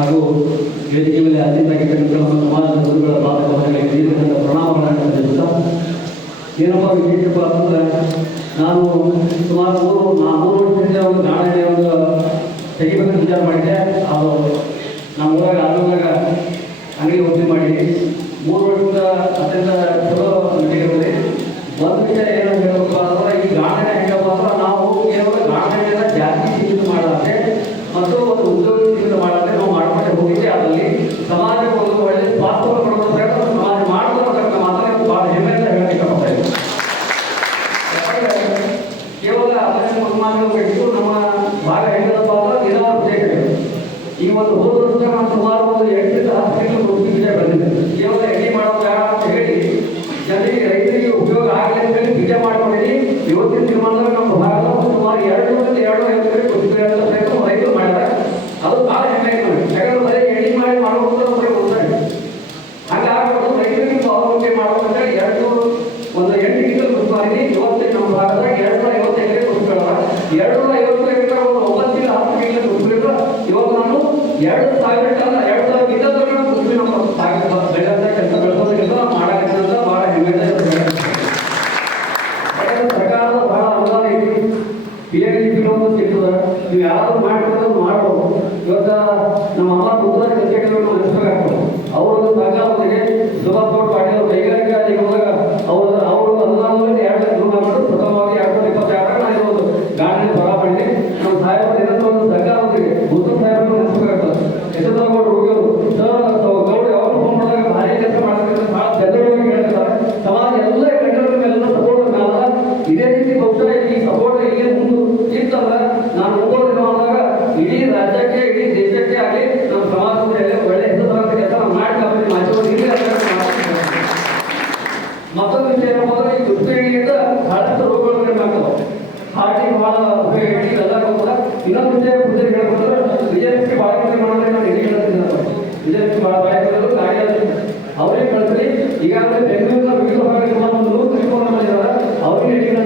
ಹಾಗೂ ವೇದಿಕೆ ಮೇಲೆ ಅತಿಥಿಯಾಗಿರ್ತಕ್ಕಂಥ ನಮ್ಮ ಸಮಾಜದ ಗುರುಗಳ ಪಾದಗಳಿಗೆ ನೀಡಿದಂಥ ಪ್ರಣಾಮಗಳನ್ನು ಸಲ್ಲಿಸುತ್ತಾ ಏನಪ್ಪ ವಿಶೇಷಪ್ಪ ಅಂತಂದರೆ ನಾನು ಸುಮಾರು ಮೂರು ವರ್ಷದಿಂದ ಒಂದು ಗಾಣೆ ಒಂದು ತೆಗಿಬೇಕಂತ ವಿಚಾರ ಮಾಡಿದ್ದೆ. ಅದು ನಮ್ಮ ಊರಾಗ ಆಲೂರಾಗ ಅಂಗಡಿ ಓಪನ್ ಮಾಡಿ 3 ವರ್ಷದಿಂದ ಅತ್ಯಂತ ಚಲೋ ನಡೀತಿರ್ತದೆ. ಒಂದು ವಿಷಯ ಏನು ಹೇಳಬೇಕು ಅಂದ್ರೆ ಈ ಗಾಣೆ ಹೆಂಗಪ್ಪ ಅಂದ್ರೆ ನಾವು ಕೇವಲ ಗಾಣೆಯನ್ನು ಜಾತಿ ಸೀಮಿತ ಮಾಡಲಾರೆ ಮತ್ತು ಒಂದು ಉದ್ಯೋಗ ಸೀಮಿತ ಮಾಡಲಾರೆ ನಾವು ಮಾಡ್ಕೊಂಡು ಹೋಗಿದ್ದೆ. ಅದರಲ್ಲಿ ಸಮಾಜಕ್ಕೆ ಒಂದು ಒಳ್ಳೆ ಸ್ವಾಸ್ಥ್ಯವನ್ನು ಕೊಡುವ ಪ್ರಯತ್ನ ಸಮಾಜ ಮಾಡ್ಕೊಳ್ತಕ್ಕಂಥ ಮಾತನ್ನು ಭಾಳ ಹೆಮ್ಮೆಯಿಂದ ಹೇಳಲಿಕ್ಕೆ ಬರ್ತಾ ಇದೆ. ಕೇವಲ ಅದನ್ನು ಮುನ್ಮಾನಗಳು ನಮ್ಮ ಭಾಗ ಹೆಂಗದಪ್ಪ ಅಂದ್ರೆ ದಿನವಾರ ವಿಜಯಗಳು ಈ ಒಂದು ಹೋದ ವರ್ಷ ನಾನು ಸುಮಾರು ಒಂದು 8 ರಿಂದ 10 ತಿಂಗಳು ವಿಜಯ ಬಂದಿದೆ. ಕೇವಲ ಎಣ್ಣೆ ಮಾಡೋ ಬೇಡ ಅಂತ ಹೇಳಿ ಜನರಿಗೆ ರೈತರಿಗೆ ಉಪಯೋಗ ಆಗಲಿ ಅಂತ ಹೇಳಿ ಬೀಜ ಮಾಡ್ಕೊಂಡಿದ್ದೀವಿ. ಇವತ್ತಿನ ದಿನಮಾನದಲ್ಲಿ ನಮ್ಮ ಭಾಗದ ಸುಮಾರು 2 ರಿಂದ 2.5 ಎಕರೆ ಪ್ರಯತ್ನ ರೈತರು ಮಾಡಿದ್ದಾರೆ. ಅದು ಭಾಳ ಹೆಮ್ಮೆ ಆಯ್ತು. ಯಾಕಂದ್ರೆ ಬರೀ ಎಣ್ಣೆ ಮಾಡೋದು ಬರೀ ಉಳಿತಾರೆ ಹಾಗಾಗ್ಬೋದು. ರೈತರಿಗೆ ಸ್ವಾವಲಂಬನೆ ಮಾಡೋದಂತ 8 ಕ್ವಿಂಟಲ್ ಕೃಷಿ ಮಾಡಿದ್ವಿ. ಇವತ್ತಿನ ನಮ್ಮ ಭಾಗದ 250 ಎಕರೆ ಕೃಷಿ ಬೆಳೆದ 250 ಎಕರೆ ಒಂದು 9 ರಿಂದ 10 ಕ್ವಿಂಟಲ್ ಕೃಷಿ ಬೆಳೆದ ಇವತ್ತು ನಾನು 2,000 ಟನ್ 2,000 ಕ್ವಿಂಟಲ್ ಕೃಷಿ ನಮ್ಮ ಬೆಳೆದ ಕೆಲಸ ಬೆಳೆಸೋದ ಕೆಲಸ ಮಾಡಾಕಂತ ಭಾಳ ಹೆಮ್ಮೆ ಇದೆ. ಸರ್ಕಾರದ ಬಹಳ ಅನುದಾನ ಐತಿ. PNDP ಅಂತ ಸಿಗ್ತದೆ. ನೀವು ಯಾರು ಮಾಡ್ಕೊಂಡು ಮಾಡ್ಬೋದು. ಇವತ್ತು ನಮ್ಮ ಅಮ್ಮ ಉತ್ತರ ಕಚೇರಿಗಳು ನಡೆಸಬೇಕಾಗ್ತದೆ. ಅವರು ಸರ್ಕಾರದವರಿಗೆ ಸುಭಾಷ್ ಗೌಡ ಪಾಟೀಲ್ ಅವರು ಕೈಗಾರಿಕಾ ನಿಗಮದಾಗ ಅವರು ಅನುದಾನದಲ್ಲಿ 2 ಲಕ್ಷ ರೂಪಾಯಿ ಮಾಡಿದ್ರು. ಪ್ರಥಮವಾಗಿ 2022 ನಾನು ಒಂದು ಗಾಡಿ ಹೊರ ಮಾಡಿ ನಮ್ಮ ಸಾಹೇಬರು ಏನಂತ ಒಂದು ಸರ್ಕಾರದವರಿಗೆ ಉತ್ತಮ ಸಾಹೇಬರು ನಡೆಸಬೇಕಾಗ್ತದೆ. ಯಶೋಧಗೌಡ ಹೋಗಿಅವರು ಗೌಡ ಯಾವಾಗ ಫೋನ್ ಮಾಡಿದಾಗ ಭಾರಿ ಕೆಲಸ ಮಾಡಬೇಕಂತ ಭಾಳ ಬೆದರಿಕೆ ಹೇಳ್ತಾರೆ. ಸಮಾಜ ಎಲ್ಲ ಕಟ್ಟಡಗಳೆಲ್ಲ ಸಪೋರ್ಟ್ ನಾವ ಇದೇ ರೀತಿ ಬಹುಶಃ ಈ ಸಪೋರ್ಟ್ ಇಲ್ಲಿ ಮುಂದೆ ಇತ್ತಂದ್ರೆ ನಾನು ಹೋಗೋದು ಅಂದಾಗ ಇಡೀ ರಾಜ್ಯಕ್ಕೆ ಇಡೀ ದೇಶಕ್ಕೆ ಆಗಲಿ ನಮ್ಮ ಸಮಾಜದಲ್ಲಿ ಒಳ್ಳೆ ಹೆಸರು ಬರೋಂಥ ಕೆಲಸ ನಾವು ಮಾಡಿ ಮಾಧ್ಯಮ ಇಲ್ಲಿ ಮತ್ತೊಂದು ವಿಷಯ ಏನಪ್ಪ ಅಂದ್ರೆ ಈ ದುಷ್ಟಿಯಿಂದ ಬಹಳಷ್ಟು ರೋಗಗಳು ಕಡಿಮೆ ಆಗ್ತವೆ. ಹಾರ್ಟಿಗೆ ಭಾಳ ಉಪಯೋಗ ಎಲ್ಲರಿಗೂ ಕೂಡ. ಇನ್ನೊಂದು ವಿಷಯ ಮುಂದೆ ಹೇಳ್ಕೊಂಡ್ರೆ ವಿಜಯಲಕ್ಷ್ಮಿ ಭಾಳ ಕೆಲಸ ಮಾಡಿದ್ರೆ ನಾನು ಎಲ್ಲಿ ಹೇಳ್ತೀನಿ ವಿಜಯಲಕ್ಷ್ಮಿ ಭಾಳ ಬಾಯಿಗಳು ಗಾಡಿಯಲ್ಲಿ ಅವರೇ ಕಳಿಸ್ರಿ. ಈಗಾಗಲೇ ಬೆಂಗಳೂರಿನ ವಿವಿಧ ಭಾಗದಲ್ಲಿ ಸುಮಾರು 100 ಕೃಷಿಕರನ್ನು ಮಾಡಿದ್ದಾರೆ. ಅವರಿಗೆ ಎಲ್ಲಿ